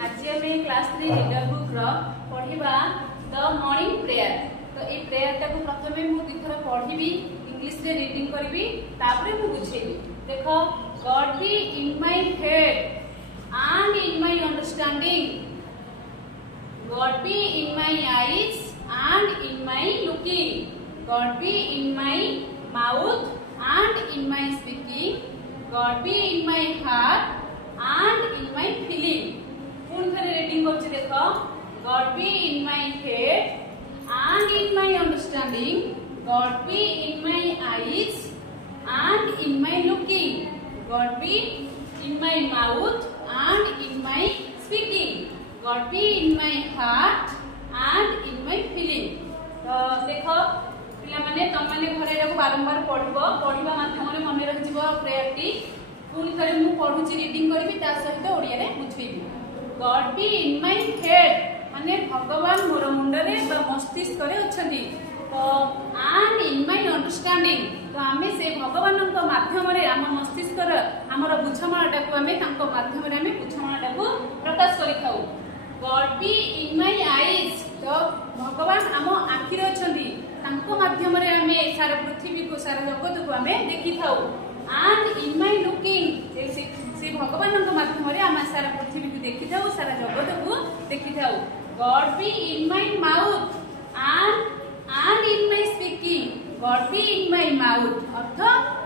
आज आम class 3 reader book पढ़ा द मॉर्निंग प्रेयर। तो ये प्रेयर टाक प्रथम मुझे दुई थर पढ़ी इंग्लिश रे रीडिंग करी तापर मुझे बुझेबी। देख God be in my head and in my understanding, God be in my eyes and in my looking, God be in my mouth and in my speaking, God be in my heart and in my feeling। पुन थरे reading करछि देख God be in my head and in my understanding, God be in my eyes and in my looking, God be in my mouth and in my speaking, God be in my heart and in my feeling। तो देख पिला माने तुम माने घरे एटाको बारंबार पढ़िबा माध्यम रे मन रहि जिवो प्रेयर टी। पुनी थरे मु पढुची रीडिंग करबी ता सहित ओडिया रे बुझेबी। God be in my head माने भगवान मोर मुंडरे बा मस्तिष्क रे अछंती। तो and in my understanding तो आमे से भगवान माध्यम आम मस्तिष्क आमर बुझामणा को आमे तांको माध्यम रे आमे बुझामणा को प्रकाश करि थाउ। God be in my eyes तो भगवान आम आखि रे अछंती तांको माध्यम रे आमे सारा पृथ्वी को सारा जगत को आमे देखि थाउ। एंड इन माय लुकिंग से भगवान माध्यम रे आम सारा पृथ्वी को देखि थाउ सारा जगत को देखि थाउ। God be in my mouth and in my speaking, God be in my mouth अर्थ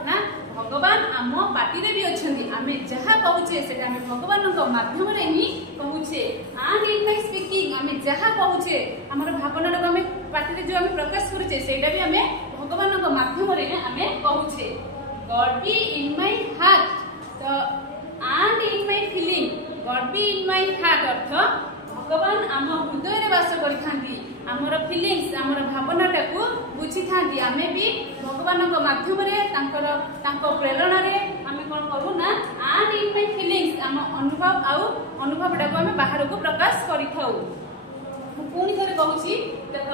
ना भगवान आम पाटी रे भी अछंती आमे जहा कहूचे सेटा आमे भगवान माध्यम रे ही कहूचे। and in my speaking आमे जहा कहूचे हमर भावना रो आमे पाटी रे जो आमे प्रकाश करूचे सेटा भी आमे भगवान माध्यम रे आमे कहूचे। God be in my heart तो and in my feeling, God be in my heart अर्थ भगवान आम हृदय रे वास करि थांती आमर फीलिंग्स आमर भावनाटा को बुझी थांती। आमे भी भगवान माध्यम रे तांको प्रेरणा रे आमे कोन करू ना एंड इन माय फीलिंग्स आम अनुभवटा को आमे बाहर को प्रकाश करि थाउ। पुनी थरे कहूची देख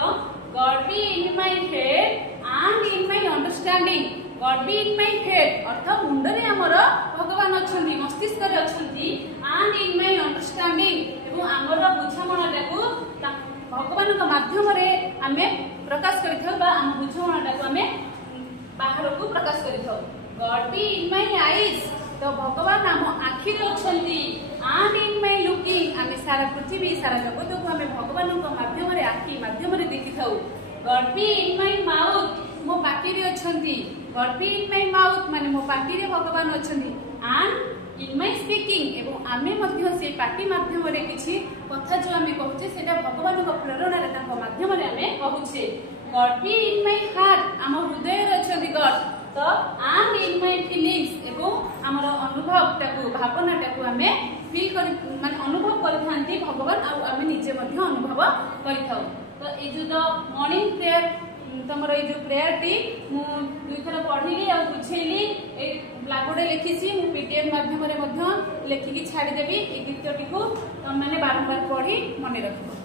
God be in my head and in my understanding, God be in my head अर्थ मुंड रे आमर भगवान अछंती मस्तिष्क रे अछंती एंड इन माय अंडरस्टैंडिंग एवं आमर बुझामणाटा को भगवान माध्यम रे आमे प्रकाश करिथौ बा हम बुझामणाटा को आमे बाहर को प्रकाश करिथौ। God be in my eyes तो भगवान आम आखि रे अछंती एंड इन माय लुकिंग आमे सारा पृथ्वी सारा जगत को आमे भगवान माध्यम रे आखि माध्यम रे देखिथौ। God be in my mouth मो पाटी रे अछंती, God be in my mouth माने मो पाटी रे भगवान अछंती एंड इन माय स्पीकिंग एवं आमे मध्य से पाटी माध्यम रे किछि कथा जो आमे कहूचे सेटा भगवान प्रेरणा रे तांको माध्यम रे आमे कहूचे। God be in my heart आम हृदय रे अछंती गॉड तो एंड इन माय फीलिंग्स एवं हमर अनुभव टाकू भावना टाकू आमे फील कर माने अनुभव करथांती भगवान आ आमे निजे मध्य अनुभव करिथाउ। तो ए जो द मॉर्निंग प्रेयर तमर ये जो प्रेयर टी मु दुई थर पढ़िली आ बुझेली ए ब्लैकबोर्ड लिखिसी मु पीडीएफ माध्यम रे मध्य लेखिकी छाडी देबी ए गीतटी को तम माने बारंबार पढ़ी मने रखबो।